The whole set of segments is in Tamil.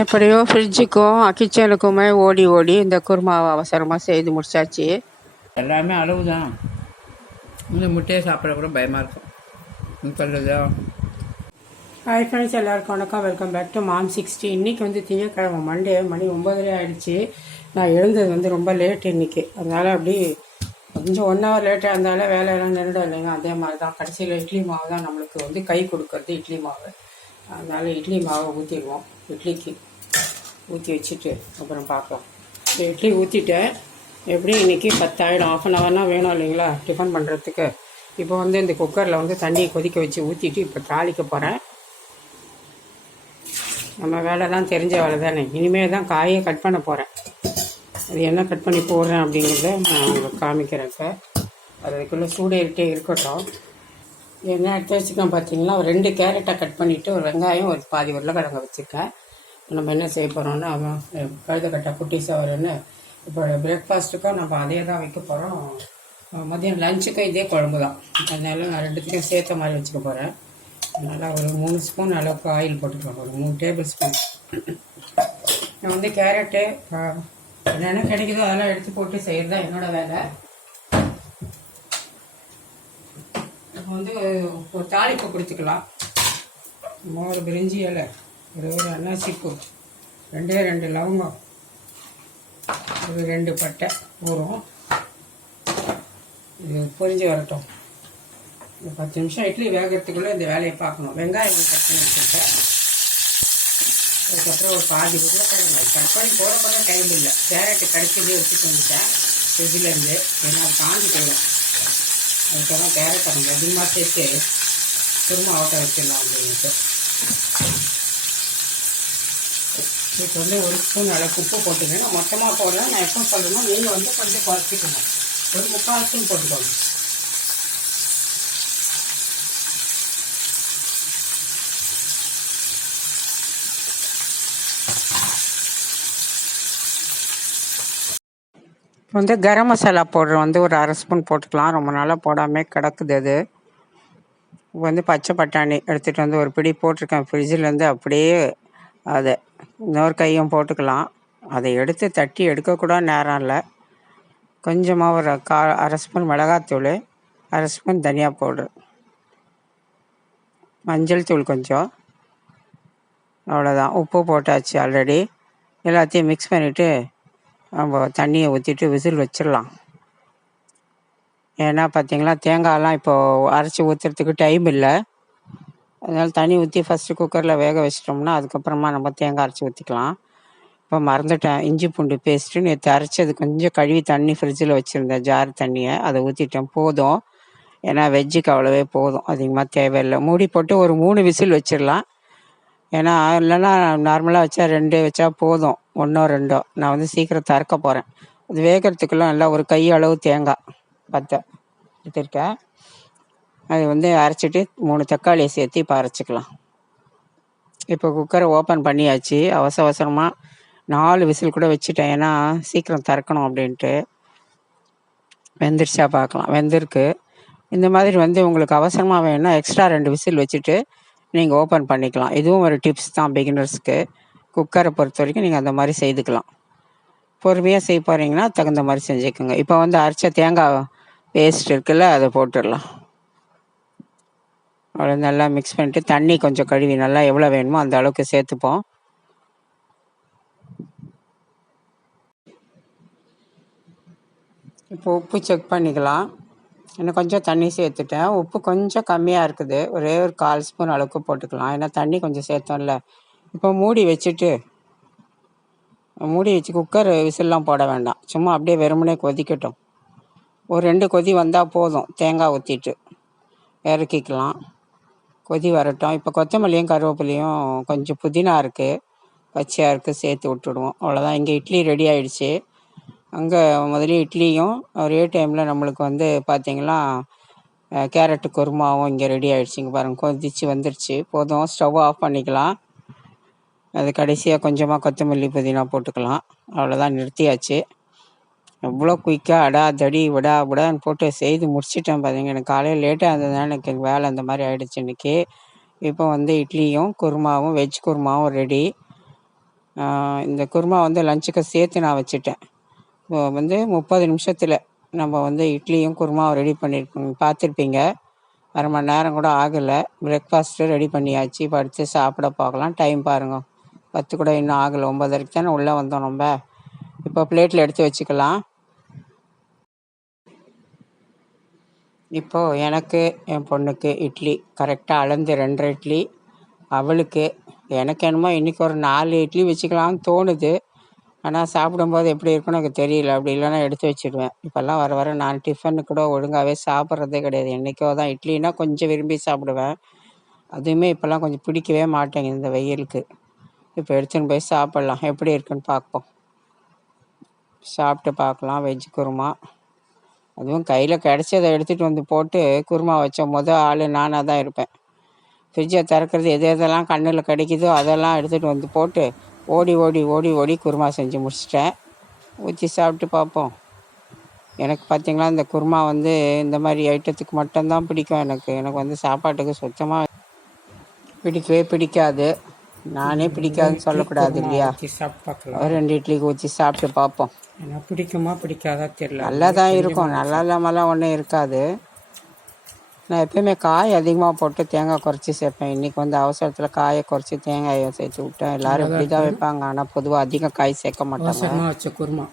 எப்படியோ ஃப்ரிட்ஜுக்கும் கிச்சனுக்குமே ஓடி ஓடி இந்த குருமாவை அவசரமாக செய்து முடிச்சாச்சு. எல்லாமே அளவு தான் இந்த முட்டையை சாப்பிட கூட பயமாக இருக்கும். சொல்லுதா ஹாய் ஃப்ரெண்ட்ஸ் எல்லாருக்கும் வணக்கம். Welcome back to mom sixty இன்றைக்கி வந்து திங்கக்கிழமை மண்டே மணி ஒம்பதரை ஆயிடுச்சு. நான் எழுந்தது வந்து ரொம்ப லேட் இன்னைக்கு. அதனால் அப்படி கொஞ்சம் ஒன் ஹவர் லேட்டாக இருந்தாலும் வேலையெல்லாம் நின்றுடும் இல்லைங்க. அதே மாதிரி தான் கடைசியில் இட்லி மாவு தான் நம்மளுக்கு வந்து கை கொடுக்கறது இட்லி மாவு. அதனால் இட்லி மாவை ஊற்றிடுவோம் இட்லிக்கு ஊற்றி வச்சுட்டு அப்புறம் பார்க்கலாம். இந்த இட்லி ஊற்றிட்டேன் எப்படியும் இன்றைக்கி பத்தாயிரம் ஆஃப் அன் ஹவர்னால் வேணும் இல்லைங்களா? டிஃபன் பண்ணுறதுக்கு இப்போ வந்து இந்த குக்கரில் வந்து தண்ணியை கொதிக்க வச்சு ஊற்றிட்டு இப்போ தாளிக்க போகிறேன் நம்ம வேலை தான் தெரிஞ்ச வேலை தானே. இனிமேல் தான் காயை கட் பண்ண போகிறேன் அது என்ன கட் பண்ணி போடுறேன் அப்படிங்கிறத நான் உங்களுக்கு காமிக்கிறேன் சார் அதுக்குள்ளே சூடேறிட்டே இருக்கட்டும். என்ன எடுத்து வச்சுக்கேன் பார்த்தீங்களா ஒரு ரெண்டு கேரட்டை கட் பண்ணிவிட்டு ஒரு வெங்காயம் ஒரு பாதி உருளைக்கிழங்க வச்சுருக்கேன் நம்ம என்ன செய்ய போகிறோம்னா அவன் கழுதக்கட்டை குட்டி சவரன்னு இப்போ பிரேக்ஃபாஸ்ட்டுக்கும் நம்ம அதே தான் வைக்க போகிறோம் மதியம் லஞ்சுக்கும் இதே குழம்பு தான். அதனால நான் ரெண்டுத்தையும் சேர்த்த மாதிரி வச்சுக்க போகிறேன் நல்லா ஒரு மூணு ஸ்பூன் அளவுக்கு ஆயில் போட்டுக்கலாம். ஒரு மூணு டேபிள் ஸ்பூன் நான் வந்து கேரட்டு என்னென்ன கிடைக்குதோ அதெல்லாம் எடுத்து போட்டு செய்கிறது தான் என்னோடய வேலை. இப்போ வந்து ஒரு தாளிப்பை கொடுத்துக்கலாம். மோர் பிரிஞ்சி இலை ஒரு ஒரு அன்னாசிப்பூ ரெண்டே ரெண்டு லவங்கம். ஒரு ரெண்டு பட்டை ஊறும் இது பொரிஞ்சு வரட்டும். ஒரு பத்து நிமிஷம் இட்லி வேகிறதுக்குள்ளே இந்த வேலையை பார்க்கணும். வெங்காயம் ஒன்று கட் பண்ணி வச்சுருக்கேன். அதுக்கப்புறம் ஒரு பாதி உருளைக்கிழங்கு கட் பண்ணி போட போட டைம் இல்லை. கேரட்டு கடைசியிலே வச்சுட்டு வந்துட்டேன். ஃப்ரிட்ஜிலேருந்து ஏன்னா அது காஞ்சி போயிடும். அதுக்கப்புறம் கேரட் அவங்க அதிகமாக சேர்த்து திரும்ப ஆட்ட வச்சிடலாம் அப்படின்ட்டு இப்போ வந்து ஒரு ஸ்பூன் அளவுக்கு உப்பு போட்டுக்கணும் நான் மொத்தமாக போடுறேன் நான் எப்போ சொல்லணும் நீங்கள் வந்து கொஞ்சம் குறைச்சிக்கணும் ஒரு முக்கால் ஸ்பூன் போட்டுக்கோங்க. வந்து கரம் மசாலா பவுடர் வந்து ஒரு அரை ஸ்பூன் போட்டுக்கலாம். ரொம்ப நாளாக போடாமல் கிடக்குது அது. இப்போ வந்து பச்சை பட்டாணி எடுத்துகிட்டு வந்து ஒரு பிடி போட்டிருக்கேன். ஃப்ரிட்ஜிலேருந்து அப்படியே அதை இன்னொரு கையும் போட்டுக்கலாம். அதை எடுத்து தட்டி எடுக்கக்கூட நேரம் இல்லை. கொஞ்சமாக ஒரு கா அரை ஸ்பூன் மிளகாத்தூள் அரை ஸ்பூன் தனியா பவுடர். மஞ்சள் தூள் கொஞ்சம். அவ்வளோதான் உப்பு போட்டாச்சு ஆல்ரெடி. எல்லாத்தையும் மிக்ஸ் பண்ணிவிட்டு தண்ணியை ஊற்றிட்டு விசில் வச்சிடலாம். ஏன்னா பார்த்தீங்களா தேங்காயெல்லாம் இப்போது அரைச்சி ஊற்றுறதுக்கு டைம் இல்லை. அதனால் தண்ணி ஊற்றி ஃபஸ்ட்டு குக்கரில் வேக வச்சிட்டோம்னா அதுக்கப்புறமா நம்ம தேங்காய் அரைச்சி ஊற்றிக்கலாம் இப்போ மறந்துட்டேன் இஞ்சி பூண்டு பேஸ்ட்டு நேற்று அரைச்சது கொஞ்சம் கழுவி தண்ணி ஃப்ரிட்ஜில் வச்சுருந்தேன் ஜார் தண்ணியை. அதை ஊற்றிட்டேன் போதும். ஏன்னா வெஜ்ஜுக்கு அவ்வளோவே போதும் அதிகமாக தேவையில்லை. மூடி போட்டு ஒரு மூணு விசில் வச்சிடலாம். ஏன்னா இல்லைன்னா நார்மலாக வச்சா ரெண்டு வச்சா போதும். ஒன்றோ ரெண்டோ. நான் வந்து சீக்கிரம் திறக்க போகிறேன் அது வேகிறதுக்குலாம் நல்லா ஒரு கை அளவு தேங்காய் பத்தை எடுத்துருக்கேன். அது வந்து அரைச்சிட்டு மூணு தக்காளியை சேர்த்து இப்போ அரைச்சிக்கலாம். இப்போ குக்கரை ஓப்பன் பண்ணியாச்சு. அவசர அவசரமாக நாலு விசில் கூட வச்சுட்டேன். ஏன்னா சீக்கிரம் திறக்கணும் அப்படின்ட்டு. வெந்துருச்சா பார்க்கலாம். வெந்திருக்கு. இந்த மாதிரி வந்து உங்களுக்கு அவசரமாக வேணும்னா எக்ஸ்ட்ரா ரெண்டு விசில் வச்சுட்டு நீங்கள் ஓப்பன் பண்ணிக்கலாம். இதுவும் ஒரு டிப்ஸ் தான் பிகினர்ஸ்க்கு குக்கரை பொறுத்த வரைக்கும் நீங்கள் அந்த மாதிரி செய்துக்கலாம். பொறுமையாக செய்ய போகிறீங்கன்னா தகுந்த மாதிரி செஞ்சுக்கோங்க. இப்போ வந்து அரைச்ச தேங்காய் பேஸ்ட் இருக்குல்ல அதை போட்டுடலாம். அவ்வளோ நல்லா மிக்ஸ் பண்ணிட்டு தண்ணி கொஞ்சம் கழுவி நல்லா எவ்வளோ வேணுமோ அந்த அளவுக்கு சேர்த்துப்போம். இப்போ உப்பு செக் பண்ணிக்கலாம். இன்னும் கொஞ்சம் தண்ணி சேர்த்துட்டேன். உப்பு கொஞ்சம் கம்மியாக இருக்குது. ஒரே ஒரு கால் ஸ்பூன் அளவுக்கு போட்டுக்கலாம். ஏன்னா தண்ணி கொஞ்சம் சேர்த்தோம்ல. இப்போ மூடி வச்சுட்டு மூடி வச்சு குக்கர் விசில்லாம் போட வேண்டாம். சும்மா அப்படியே வெறுமனே கொதிக்கட்டும். ஒரு ரெண்டு கொதி வந்தால் போதும். தேங்காய் ஊற்றிட்டு இறக்கிக்கலாம். கொதி வரட்டும். இப்போ கொத்தமல்லியும் கருவேப்பிலையும் கொஞ்சம் புதினா இருக்குது பச்சையாக இருக்குது சேர்த்து விட்டுடுவோம். அவ்வளோதான் இங்கே இட்லி ரெடி ஆயிடுச்சு. அங்கே முதல்ல இட்லியும் ஒரே டைமில் நம்மளுக்கு வந்து பார்த்திங்கன்னா கேரட்டு குருமாவும் இங்கே ரெடி ஆகிடுச்சிங்க பாருங்கள் கொதிச்சு வந்துருச்சு. போதும் ஸ்டவ் ஆஃப் பண்ணிக்கலாம். அது கடைசியாக கொஞ்சமாக கொத்தமல்லி புதினா போட்டுக்கலாம். அவ்வளோதான் நிறுத்தியாச்சு. எவ்வளோ குயிக்காக அடா தடி விடா விடான்னு போட்டு செய்து முடிச்சிட்டேன் பார்த்தீங்க எனக்கு காலையில் லேட்டாக இருந்ததுனால எனக்கு வேலை அந்த மாதிரி ஆகிடுச்சு இன்றைக்கி இப்போ வந்து இட்லியும் குருமாவும் வெஜ் குருமாவும் ரெடி இந்த குருமா வந்து லஞ்சுக்கு சேர்த்து நான் வச்சுட்டேன். வந்து முப்பது நிமிஷத்தில் நம்ம வந்து இட்லியும் குருமாவும் ரெடி பண்ணியிருக்கோம் பார்த்துருப்பீங்க அரை மணி நேரம் கூட ஆகலை. பிரேக்ஃபாஸ்ட்டு ரெடி பண்ணியாச்சு. படுத்து சாப்பிட பார்க்கலாம் டைம் பாருங்க. பத்து கூட இன்னும் ஆகலை. ஒம்பதரைக்கு தானே உள்ளே வந்தோம் நம்ம. இப்போ பிளேட்டில் எடுத்து வச்சுக்கலாம். இப்போது எனக்கு என் பொண்ணுக்கு இட்லி. கரெக்டாக அளந்து ரெண்டரை இட்லி. அவளுக்கு. எனக்கு என்னமோ இன்றைக்கி ஒரு நாலு இட்லி வச்சுக்கலாம்னு தோணுது. ஆனால் சாப்பிடும்போது எப்படி இருக்குன்னு எனக்கு தெரியல. அப்படி இல்லைன்னா எடுத்து வச்சிடுவேன் இப்போல்லாம் வர வர நான் டிஃபனு கூட ஒழுங்காகவே சாப்பிட்றதே கிடையாது. என்றைக்கோ தான் இட்லினா கொஞ்சம் விரும்பி சாப்பிடுவேன். அதுவுமே இப்போல்லாம் கொஞ்சம் பிடிக்கவே மாட்டேங்குது இந்த வெயிலுக்கு. இப்போ எடுத்துன்னு போய் சாப்பிட்லாம். எப்படி இருக்குன்னு பார்ப்போம். சாப்பிட்டு பார்க்கலாம். வெஜ் குருமா. அதுவும் கையில் கிடச்சதை எடுத்துகிட்டு வந்து போட்டு குருமா வச்ச முத ஆள் நானாக தான் இருப்பேன். ஃப்ரிட்ஜை திறக்கிறது எது எதெல்லாம் கண்ணில் கிடைக்குதோ அதெல்லாம் எடுத்துகிட்டு வந்து போட்டு ஓடி ஓடி ஓடி ஓடி குருமா செஞ்சு முடிச்சிட்டேன். ஊற்றி சாப்பிட்டு பார்ப்போம். எனக்கு பார்த்தீங்களா இந்த குருமா வந்து இந்த மாதிரி ஐட்டத்துக்கு மட்டும்தான் பிடிக்கும் எனக்கு. எனக்கு வந்து சாப்பாட்டுக்கு சுத்தமாக பிடிக்கவே பிடிக்காது. நானே பிடிக்காதுன்னு சொல்லக்கூடாது இல்லையா? ஒரு ரெண்டு இட்லிக்கு ஊற்றி சாப்பிட்டு பார்ப்போம். எனக்கு பிடிக்குமா பிடிக்காதா தெரியல. நல்லா தான் இருக்கும். நல்லா இல்லாமலாம் ஒன்றும் இருக்காது. நான் எப்பயுமே காய் அதிகமாக போட்டு தேங்காய் குறைச்சி சேர்ப்பேன். இன்றைக்கி வந்து அவசரத்தில் காயை குறைச்சி தேங்காயை சேர்த்து விட்டேன். எல்லாரும் இப்படி தான் வைப்பாங்க. ஆனால் பொதுவாக அதிகம் காய் சேர்க்க மாட்டாங்க. அவசரமாக வச்ச குருமா.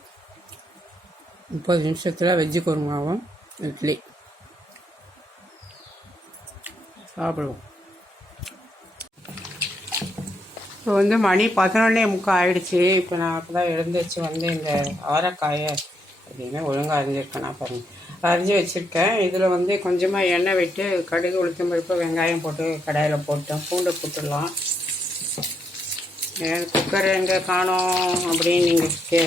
முப்பது நிமிஷத்தில் வெஜ்ஜு குருமாவும் இட்லி. சாப்பிடுவோம். இப்போ வந்து மணி பதினொன்னே முக்கால் ஆயிடுச்சு. இப்போ நான் அப்போ தான் எழுந்திரிச்சு வந்து இந்த அவரைக்காயை அப்படின்னு ஒழுங்காக அரிஞ்சிருக்கேன் நான் பாருங்க. அரிஞ்சு வச்சுருக்கேன். இதில் வந்து கொஞ்சமாக எண்ணெய் விட்டு கடுகு உளுத்தம் பருப்பு வெங்காயம் போட்டு கடாயில் போட்டேன் பூண்டு போட்டுடலாம். குக்கர் எங்கே காணோம் அப்படின்னு நீங்கள் கே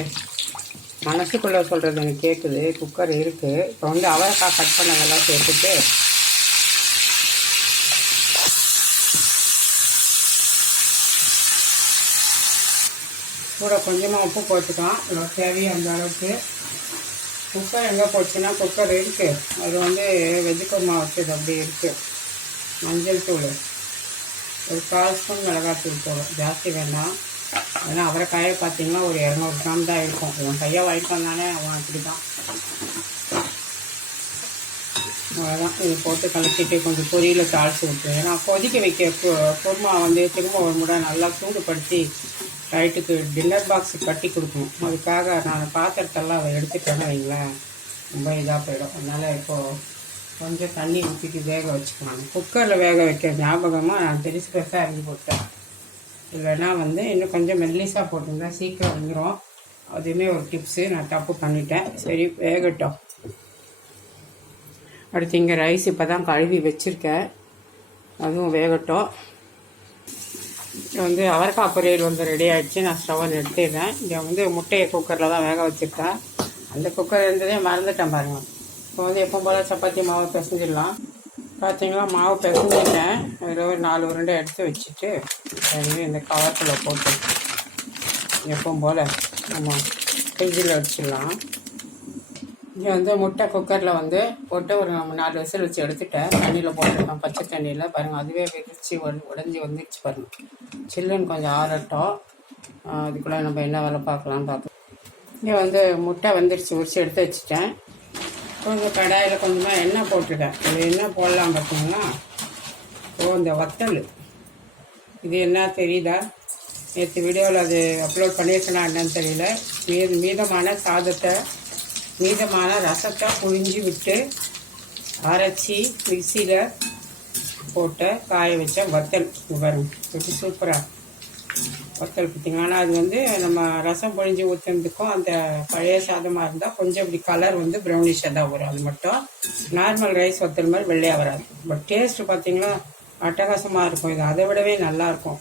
மனசுக்குள்ளே சொல்கிறது எனக்கு கேட்குது குக்கர் இருக்குது இப்போ வந்து அவரைக்காய் கட் பண்ணதெல்லாம் சேர்த்துட்டு கூட கொஞ்சமாக உப்பு போட்டுக்கலாம். இவ்வளோ அந்த அளவுக்கு. குக்கர் எங்கே போச்சுன்னா குக்கர் இருக்குது அது வந்து வெஜ் குருமா வச்சது அப்படி இருக்குது மஞ்சள் தூள். ஒரு கால் ஸ்பூன் மிளகாத்தூள் போடும் ஜாஸ்தி வேண்டாம். ஏன்னா அவரைக்காயை பார்த்தீங்கன்னா ஒரு இரநூறு கிராம் தான் இருக்கும். உன் கையை வாங்கிட்டு வந்தானே அவன் அப்படி தான் அவ்வளோதான் இது போட்டு கலக்கிட்டு கொஞ்சம் பொரியல தாளிச்சு விட்டு ஏன்னா கொதிக்க வைக்க குருமா வந்து திரும்ப ஒரு முறை நல்லா சூடுபடுத்தி நைட்டுக்கு டின்னர் பாக்ஸ் கட்டி கொடுக்கணும். அதுக்காக நான் பாத்திரத்தெல்லாம் அதை எடுத்துட்டேன்னு வைங்களேன். ரொம்ப இதாக போயிடும். அதனால் இப்போது கொஞ்சம் தண்ணி ஊற்றிட்டு வேக வச்சுக்கலாம் குக்கரில் வேக வைக்கிற ஞாபகமாக நான் பெருசு பெருசாக அரிஞ்சு போட்டேன். இல்லைன்னா வந்து இன்னும் கொஞ்சம் மெல்லிஸாக போட்டிருந்தா சீக்கிரம் வந்துடும் அதுவுமே ஒரு டிப்ஸு நான் தப்பு பண்ணிட்டேன். சரி வேகட்டும். அடுத்து இங்கே ரைஸ் இப்போ தான் கழுவி வச்சுருக்கேன். அதுவும் வேகட்டும். வந்து அவரைக்காய் பொரியல் வந்து ரெடி ஆகிடுச்சு நான் ஸ்டவ்வை நிறுத்திடுறேன். இங்கே வந்து முட்டையை குக்கரில் தான் வேக வச்சுருக்கேன். அந்த குக்கர் இருந்ததே மறந்துட்டேன் பாருங்க. இப்போ வந்து எப்போ போல் சப்பாத்தி மாவு பிசைஞ்சிடலாம். பார்த்தீங்களா மாவு பிசைஞ்சிட்டேன். அதில் ஒரு நாலு உருண்டை எடுத்து வச்சுட்டு அதுவே இந்த கவரத்தில் போட்டு எப்பவும் போல் நம்ம ஃப்ரிட்ஜில் வச்சிடலாம். இங்கே வந்து முட்டை குக்கரில் வந்து போட்டு ஒரு நம்ம நாலு விசில் வச்சு எடுத்துட்டேன். தண்ணியில் போட்டுருக்கேன் பச்சை தண்ணியில் பாருங்கள் அதுவே வெடிச்சு உடஞ்சி வந்துருச்சு பாருங்கள் சில்லுன்னு கொஞ்சம் ஆறட்டும். அதுக்குள்ளே நம்ம என்ன வேலை பார்க்கலாம்னு பார்க்கலாம் இங்கே வந்து முட்டை வந்துடுச்சு உரிச்சு எடுத்து வச்சுட்டேன். கொஞ்சம் கடாயில் கொஞ்சமாக எண்ணெய் போட்டுட்டேன் இது என்ன போடலாம் பார்த்தீங்கன்னா ஓ இந்த வத்தல். இது என்ன தெரியுதா? நேற்று வீடியோவில் அது அப்லோட் பண்ணியிருக்கேனா என்னன்னு தெரியல. மீ மீதமான சாதத்தை மீதமான ரசத்தை புழிஞ்சு விட்டு அரைச்சி மிக்சியில் போட்டு காய வச்ச வத்தல். வரும் பாருங்க எப்படி சூப்பராக வத்தல் பார்த்தீங்கன்னா ஆனால் அது வந்து நம்ம ரசம் பொழிஞ்சு ஊற்றுறதுக்கும் அந்த பழைய சாதமாக இருந்தால் கொஞ்சம் இப்படி கலர் வந்து ப்ரௌனிஷாக தான் வரும். அது மட்டும் நார்மல் ரைஸ் வத்தல் மாதிரி வெள்ளையாக வராது. பட் டேஸ்ட்டு பார்த்திங்கன்னா அட்டகாசமாக இருக்கும். இது அதை விடவே நல்லாயிருக்கும்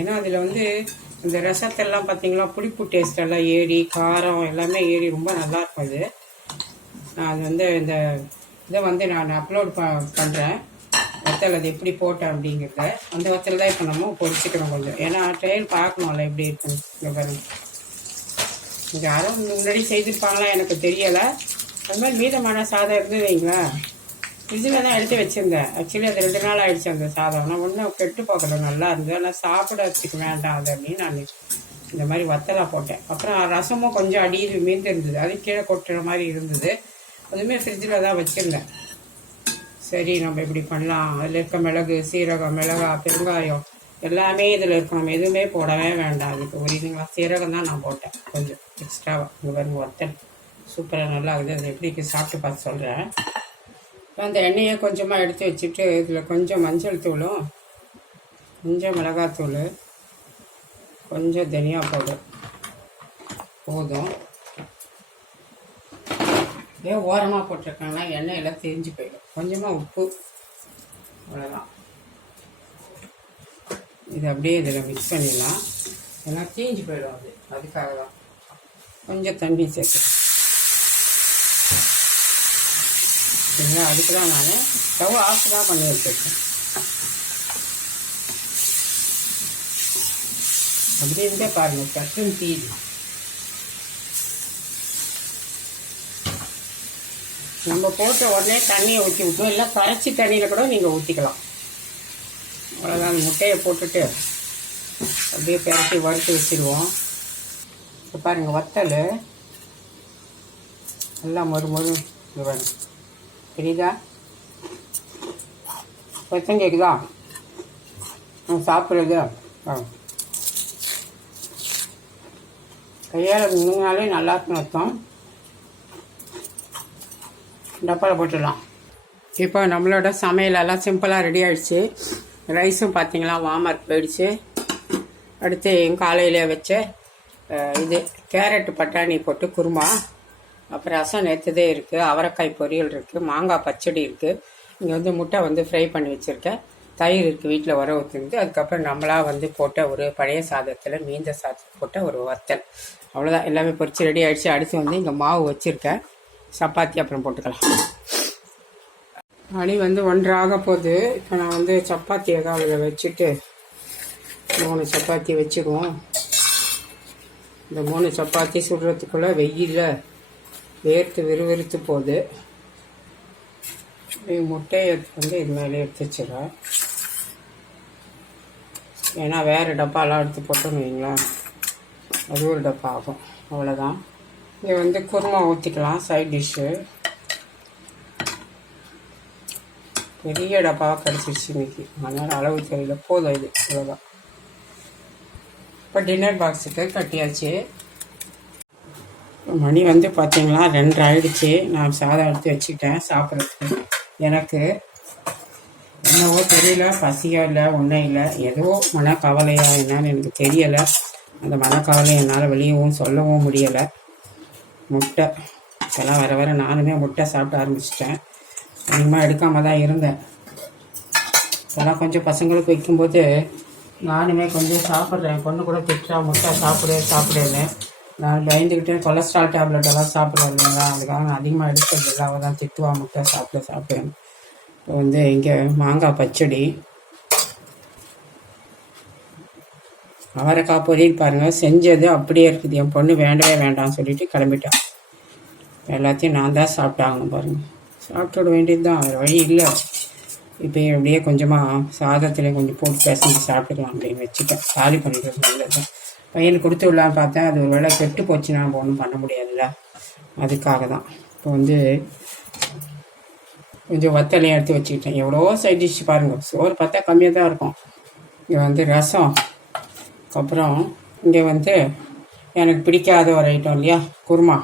ஏன்னா அதில் வந்து இந்த ரசத்தெல்லாம் பார்த்தீங்களா புளிப்பு டேஸ்ட் எல்லாம் ஏறி காரம் எல்லாமே ஏறி ரொம்ப நல்லா இருக்கும் இது நான் அது வந்து இந்த இதை வந்து நான் அப்லோட் ப பண்ணுறேன் வத்தல் அது எப்படி போட்டேன் அப்படிங்கிறத. அந்த வத்தல் தான் இப்போ நம்ம பொரிச்சுக்கணும் கொஞ்சம். ஏன்னா ட்ரெயின் பார்க்கணும்ல எப்படி இருக்குன்னு பாருங்க. யாரும் முன்னாடி செய்திருப்பாங்களா எனக்கு தெரியலை. அது மாதிரி மீதமான சாதம் இருந்து வைங்களேன். ஃப்ரிட்ஜில் தான் எடுத்து வச்சுருந்தேன் ஆக்சுவலி அது ரெண்டு நாள் ஆயிடுச்சு அந்த சாதம். ஆனால் ஒன்றும் கெட்டு போகல. நல்லா இருந்தது. ஆனால் சாப்பிடறதுக்கு வேண்டாம். அது அப்படின்னு நான் இந்த மாதிரி வத்தலாக போட்டேன். அப்புறம் ரசமும் கொஞ்சம் அடியில் மீந்து இருந்தது. அது கீழே கொட்டுற மாதிரி இருந்தது. அதுவுமே ஃப்ரிட்ஜில் தான் வச்சுருந்தேன். சரி நம்ம இப்படி பண்ணலாம். அதில் இருக்க மிளகு சீரகம் மிளகா பெருங்காயம் எல்லாமே இதில் இருக்கணும் எதுவுமே போடவே வேண்டாம். அதுக்கு ஒரு இதுங்களா சீரகம் தான் நான் போட்டேன். கொஞ்சம் எக்ஸ்ட்ராவாக இங்கே பாருங்க வத்தல். சூப்பராக நல்லா இருக்குது. அது எப்படி சாப்பிட்டு பார்த்து சொல்கிறேன் அந்த எண்ணெயை கொஞ்சமாக எடுத்து வச்சுட்டு இதில் கொஞ்சம் மஞ்சள் தூளும் கொஞ்சம் மிளகாத்தூள் கொஞ்சம் தனியா பவுடர் போதும். ஏன் ஓரமாக போட்டிருக்காங்கன்னா எண்ணெயெல்லாம் தெரிஞ்சு போயிடும். கொஞ்சமாக உப்பு. அவ்வளோதான் இது அப்படியே இதில் மிக்ஸ் பண்ணிடலாம். ஏன்னா தீஞ்சு போயிடும் அது. அதுக்காக தான் கொஞ்சம் தண்ணி சேர்த்து. சரிங்களா அதுக்கு தான் நான் ஸ்டவ் ஆஃப் தான் பண்ணி வச்சுருக்கேன். அப்படி இருந்தே பாருங்கள் சட்டுன்னு தீது நம்ம போட்ட உடனே தண்ணியை ஊற்றி விட்டோம். இல்லை கரைச்சி தண்ணியில் கூட நீங்கள் ஊற்றிக்கலாம் அவ்வளோதான் முட்டையை போட்டுட்டு அப்படியே பெரட்டி வறுத்து வச்சுருவோம். இப்போ பாருங்கள் வத்தல். நல்லா மறு மறு தெரியுதா? சத்தம் கேட்குதா நான் சாப்பிட்றது. ஆ. கையால் முழுங்கினாலே நல்லா இருக்குன்னு அர்த்தம். டப்பாவில் போட்டுடலாம். இப்போ நம்மளோட சமையலெல்லாம் சிம்பிளாக ரெடி ஆகிடுச்சு ரைஸும் பார்த்தீங்களா வாமர் போயிடுச்சு. அடுத்து என் காலையில் வச்ச இது கேரட் பட்டாணி போட்டு குருமா. அப்புறம் ரசம் நேற்றுதே இருக்குது அவரைக்காய் பொரியல் இருக்குது மாங்காய் பச்சடி இருக்குது இங்கே வந்து முட்டை வந்து ஃப்ரை பண்ணி வச்சுருக்கேன். தயிர் இருக்குது வீட்டில் வர ஊற்றிருந்து அதுக்கப்புறம் நம்மளாக வந்து போட்ட ஒரு பழைய சாதத்தில் மீந்த சாதத்தில் போட்ட ஒரு வத்தல். அவ்வளோதான் எல்லாமே பொறிச்சு ரெடி ஆகிடுச்சு அடுத்து வந்து இங்கே மாவு வச்சுருக்கேன். சப்பாத்தி அப்புறம் போட்டுக்கலாம். மணி வந்து ஒன்றாக போகுது இப்போ நான் வந்து சப்பாத்தி ஏதாவது வச்சுட்டு மூணு சப்பாத்தி வச்சுக்குவோம். இந்த மூணு சப்பாத்தி சுடுறதுக்குள்ளே வெயிலில் வேர்த்து விறுவிறுத்து போகுது முட்டையை எடுத்து வந்து இது மேலே எடுத்து வச்சிடறேன். ஏன்னா வேறு டப்பாலாம் எடுத்து போட்டோம் வைங்களேன் அது ஒரு டப்பா ஆகும். அவ்வளோதான். இங்கே வந்து குருமா ஊற்றிக்கலாம் சைட் டிஷ்ஷு பெரிய டப்பாவாக கிடச்சிருச்சு இன்னைக்கு. அதனால் அளவு தெரியல. போதும் இது. அவ்வளோதான். இப்போ டின்னர் பாக்ஸுக்கு கட்டியாச்சு. மணி வந்து பார்த்தீங்களா ரெண்டு ஆயிடுச்சு. நான் சாதம் எடுத்து வச்சுக்கிட்டேன் சாப்பிட்றதுக்கு. எனக்கு என்னவோ தெரியல பசியா இல்லை ஒன்றும் இல்லை. ஏதோ மனக்கவலையா என்னன்னு எனக்கு தெரியலை. அந்த மனக்கவலை என்னால் வெளியவும் சொல்லவும் முடியலை. முட்டை. இதெல்லாம் வர வர நானுமே முட்டை சாப்பிட ஆரம்பிச்சிட்டேன். அதிகமாக எடுக்காமல் தான் இருந்தேன். இதெல்லாம் கொஞ்சம் பசங்களுக்கு வைக்கும்போது நானுமே கொஞ்சம் சாப்பிட்றேன். பொண்ணு கூட திட்டுறா முட்டை சாப்பிடு சாப்பிடுன்னு. நான் பயந்துக்கிட்டு கொலஸ்ட்ரால் டேப்லெட் எல்லாம் சாப்பிடுவேன் இல்லைங்களா? அதுக்காக நான் அதிகமாக எடுக்கிறது இல்லை. அவள் தான் திட்டுவா முட்டை சாப்பிடு சாப்பிடுன்னு. இப்போ வந்து இங்கே மாங்காய் பச்சடி. அவரைக்காய் பொரியல் பாருங்கள் செஞ்சது அப்படியே இருக்குது. என் பொண்ணு வேண்டவே வேண்டாம்னு சொல்லிட்டு கிளம்பிட்டான் எல்லாத்தையும் நான் தான் சாப்பிட்டாங்க பாருங்கள் சாப்பிட்டுட வேண்டியது தான் வேறு வழி இல்லை. இப்போ அப்படியே கொஞ்சமாக சாதத்தில் கொஞ்சம் போட்டு பேசி சாப்பிட்டுக்கலாம் அப்படின்னு வச்சுட்டேன். காலி பண்ணிட்டு நல்லது பையனுக்கு கொடுத்து விடலான்னு பார்த்தேன் அது ஒரு வேளை கெட்டு போச்சுன்னா நம்ம ஒன்றும் பண்ண முடியாதுல்ல. அதுக்காக தான் இப்போ வந்து கொஞ்சம் வத்தலையும் எடுத்து வச்சுக்கிட்டேன். எவ்வளோ சைட் டிஷ் பாருங்கள் சோறு பார்த்தா கம்மியாக தான் இருக்கும். இங்கே வந்து ரசம். அப்புறம் இங்கே வந்து எனக்கு பிடிக்காத ஒரு ஐட்டம் இல்லையா? குருமா.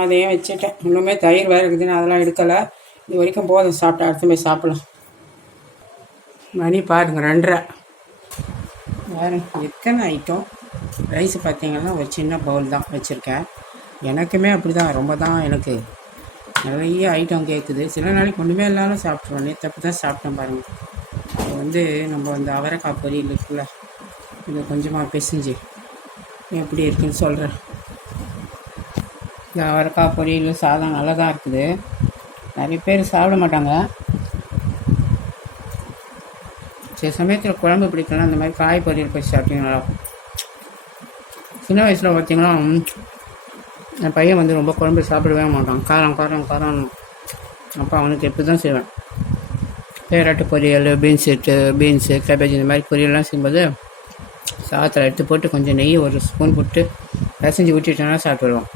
அதையும் வச்சுட்டேன். இன்னுமே தயிர் வேறு இருக்குதுன்னு அதெல்லாம் எடுக்கலை. இது வரைக்கும் போதும். சாப்பிட்டா அடுத்த போய் சாப்பிடலாம். மணி பாருங்கள் ரெண்டரை. வேறு எத்தனை ஐட்டம் ரைஸ் பார்த்திங்கன்னா ஒரு சின்ன பவுல் தான் வச்சுருக்கேன். எனக்குமே அப்படி தான் ரொம்ப தான் எனக்கு. நிறைய ஐட்டம் கேட்குது சில நாளைக்கு ஒன்றுமே இல்லாமல் சாப்பிட்ருவோம் நேற்று தான் சாப்பிட்டேன் பாருங்கள் அது வந்து நம்ம அந்த அவரைக்காய் பொரியல் இருக்குல்ல இது கொஞ்சமாக பிசைஞ்சு எப்படி இருக்குன்னு சொல்கிறேன் இந்த அவரைக்காய் பொரியல் சாதம் நல்லா தான் இருக்குது. நிறைய பேர் சாப்பிட மாட்டாங்க. சில சமயத்தில் குழம்பு பிடிக்கலாம் அந்த மாதிரி காய் பொரியல் போய் சாப்பிட்டீங்க நல்லாயிருக்கும் சின்ன வயசில் பார்த்தீங்கன்னா என் பையன் வந்து ரொம்ப குழம்பு சாப்பிடவே மாட்டான். காரம் காரம் காரம். அப்போ அவனுக்கு எப்படி தான் செய்வேன். கேரட்டு பொரியல் பீன்ஸ் இட்டு பீன்ஸு கேபேஜ் இந்த மாதிரி பொரியல்லாம் செய்யும்போது சாதத்தில் எடுத்து போட்டு கொஞ்சம் நெய் ஒரு ஸ்பூன் போட்டு பிசைஞ்சு ஊற்றிட்டோன்னா சாப்பிடுவோம்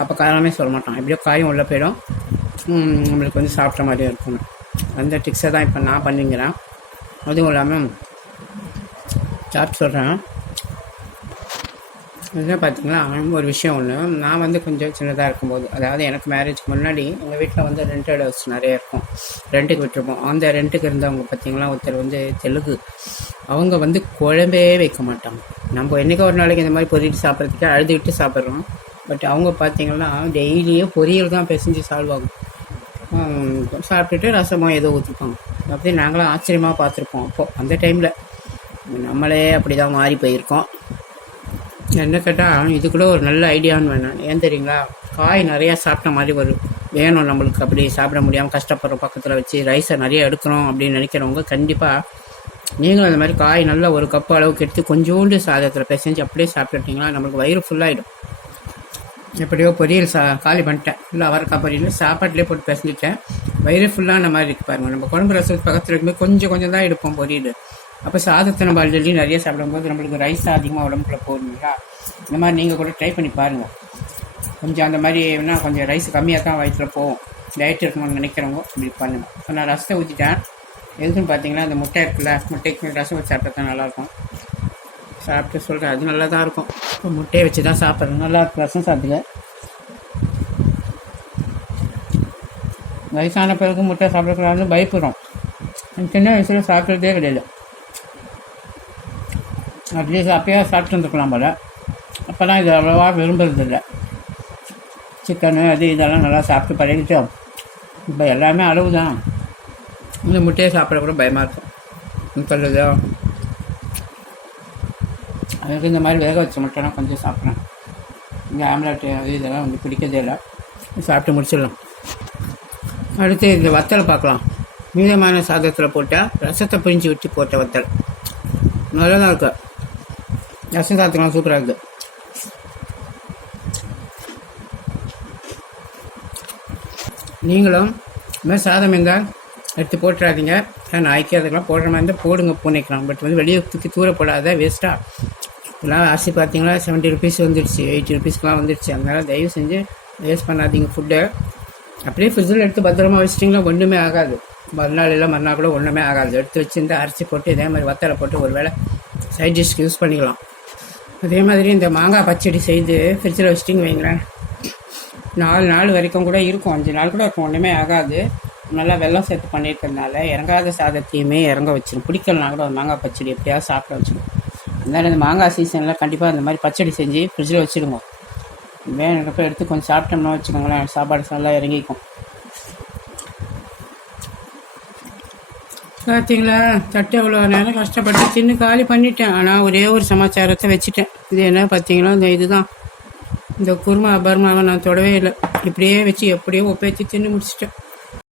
அப்போ காரமே சொல்ல மாட்டான். எப்படியோ காயும் உள்ளே போயிடும். நம்மளுக்கு வந்து சாப்பிட்ட மாதிரியும் இருக்கும். அந்த டிக்ஸை தான் இப்போ நான் பண்ணிங்கிறேன் அதுவும் இல்லாமல் சாப்பிட்டு சொல்கிறேன் இதுதான் பார்த்தீங்கன்னா ஒரு விஷயம் ஒன்று நான் வந்து கொஞ்சம் சின்னதாக இருக்கும்போது அதாவது எனக்கு மேரேஜ்க்கு முன்னாடி எங்கள் வீட்டில் வந்து ரெண்டட் ஹவுஸ் நிறைய இருக்கும். ரெண்ட்டுக்கு விட்டுருப்போம். அந்த ரெண்ட்டுக்கு இருந்தவங்க பார்த்தீங்களா ஒருத்தர் வந்து தெலுங்கு. அவங்க வந்து குழம்பே வைக்க மாட்டாங்க. நம்ம என்றைக்கோ ஒரு நாளைக்கு இந்த மாதிரி பொரியல் சாப்பிட்றதுக்கு அழுதுகிட்டு சாப்பிட்றோம். பட் அவங்க பார்த்தீங்கன்னா டெய்லியும் பொரியல் தான் பிசைஞ்சு சால்வாகும் சாப்பிட்டுட்டு ரசமாக ஏதோ ஊற்றிப்பாங்க அப்படி நாங்களும் ஆச்சரியமாக பார்த்துருப்போம். அப்போது அந்த டைமில் நம்மளே அப்படி தான் மாறி போயிருக்கோம். என்ன கேட்டால் இது கூட ஒரு நல்ல ஐடியான்னு வேணாம். ஏன் தெரியுங்களா? காய் நிறையா சாப்பிட்ட மாதிரி வரும் வேணும் நம்மளுக்கு. அப்படி சாப்பிட முடியாமல் கஷ்டப்படுற பக்கத்தில் வச்சு ரைஸை நிறைய எடுக்கணும் அப்படின்னு நினைக்கிறவங்க கண்டிப்பாக நீங்களும் அந்த மாதிரி காய் நல்லா ஒரு கப் அளவுக்கு எடுத்து கொஞ்சோண்டு சாதத்தில் பிசைஞ்சு அப்படியே சாப்பிட்டுட்டிங்கன்னா நம்மளுக்கு வயிறு ஃபுல்லாகிடும் எப்படியோ பொரியல் சா காலி பண்ணிட்டேன். ஃபுல்லாக அவரைக்காய் பொரியல் சாப்பாட்டிலே போட்டு பிசைஞ்சிட்டேன். வயிறு ஃபுல்லான மாதிரி இருக்குது பாருங்கள் நம்ம குழம்பு ரசத்துக்கு பக்கத்தில் இருக்கும்போது கொஞ்சம் கொஞ்சம் தான் எடுப்போம் பொரியல். அப்போ சாதத்தை நம்ம ஆல்ரெடி நிறைய சாப்பிடும்போது நம்மளுக்கு ரைஸ் அதிகமாக உடம்புக்குள்ள போகுதுங்களா இந்த மாதிரி நீங்கள் கூட ட்ரை பண்ணி பாருங்கள் கொஞ்சம் அந்த மாதிரி வேணா கொஞ்சம் ரைஸ் கம்மியாக தான் வயிற்றுல போகும். டயட் இருக்கணும்னு நினைக்கிறவங்க இப்படி பண்ணுங்கள் இப்போ நான் ரசத்தை ஊற்றிட்டேன் எதுக்குன்னு பார்த்தீங்கன்னா அந்த முட்டை இருக்குல்ல முட்டைக்கு ரசம் வச்சு சாப்பிட்டா தான் நல்லாயிருக்கும் சாப்பிட்டு சொல்கிறேன் அது நல்லா தான் இருக்கும். இப்போ முட்டையை வச்சு தான் சாப்பிட்றது நல்லா இருக்கும் ரசம் சாப்பிடுங்க வயசான பிறகு முட்டை சாப்பிடக்கூடாதுன்னு பயப்படுறோம். சின்ன வயசில் சாப்பிட்றதே கிடையாது. அட்லீஸ்ட் அப்பயே சாப்பிட்டு இருந்துக்கலாம் போல. அப்போல்லாம் இது அவ்வளோவா விரும்புறதில்ல. சிக்கனு அது இதெல்லாம் நல்லா சாப்பிட்டு பழகிட்டோம். இப்போ எல்லாமே அளவு தான் இந்த முட்டையை சாப்பிட கூட பயமாக இருக்கும். சொல்லுதோ அதுக்கு இந்த மாதிரி வேக வச்ச முட்டைலாம் கொஞ்சம் சாப்பிட்றேன் இந்த ஆம்லெட்டு அது இதெல்லாம் வந்து பிடிக்கதே இல்லை. சாப்பிட்டு முடிச்சிடலாம். அடுத்து இந்த வத்தலை பார்க்கலாம். மீதமான சாதத்தில் போட்டால் ரசத்தை பிரிஞ்சு விட்டு போட்ட வத்தல். நல்லா தான் ரசம் சாதத்துலாம் சூப்பராக இருக்குது. நீங்களும் இந்த சாதம் இருந்தால் எடுத்து போட்டுறாதீங்க. நான் நாய்க்கு அதுக்கெல்லாம் போடுற மாதிரி இருந்தால் போடுங்க பூனைக்கலாம் பட் வந்து வெளியே தூக்கி தூர போடாத வேஸ்ட்டாக இதெல்லாம் அரிசி பார்த்தீங்களா செவன்ட்டி ருபீஸ் வந்துடுச்சு எயிட்டி ருபீஸ்க்குலாம் வந்துடுச்சு அதனால் தயவு செஞ்சு வேஸ்ட் பண்ணாதீங்க ஃபுட்டை அப்படியே ஃப்ரிட்ஜில் எடுத்து பத்திரமா வச்சிட்டிங்களா ஒன்றுமே ஆகாது. மறுநாள் இல்லை மறுநாள் கூட ஒன்றுமே ஆகாது. எடுத்து வச்சிருந்து அரைச்சி போட்டு இதே மாதிரி வத்தலை போட்டு ஒரு வேளை சைட் டிஷ்க்கு யூஸ் பண்ணிக்கலாம். அதே மாதிரி இந்த மாங்காய் பச்சடி செய்து ஃப்ரிட்ஜில் வச்சிட்டிங்க வைங்களேன். நாலு நாள் வரைக்கும் கூட இருக்கும். அஞ்சு நாள் கூட இருக்கும். ஒன்றுமே ஆகாது. நல்லா வெள்ளம் சேர்த்து பண்ணியிருக்கிறதுனால இறங்காத சாதத்தையுமே இறங்க வச்சிடும் பிடிக்கலனா கூட ஒரு மாங்காய் பச்சடி எப்படியாவது சாப்பிட வச்சிடும் அதனால் இந்த மாங்காய் சீசனில் கண்டிப்பாக இந்த மாதிரி பச்சடி செஞ்சு ஃப்ரிட்ஜில் வச்சுடுங்க. வேணுங்கிறப்ப எடுத்து கொஞ்சம் சாப்பிட்டோம்னா வச்சுக்கோங்களேன். சாப்பாடு நல்லா இறங்கிக்கும். பார்த்தீங்களா தட்டை எவ்வளோ நேரம் கஷ்டப்பட்டு தின்னு காலி பண்ணிட்டேன். ஆனால் ஒரே ஒரு சமாச்சாரத்தை வச்சுட்டேன். இது என்ன பார்த்தீங்களா இந்த இதுதான். இந்த குருமா அபர்மாவை நான் தொடவே இல்லை. இப்படியே வச்சு எப்படியோ ஒப்பேற்றி தின்னு முடிச்சிட்டேன்.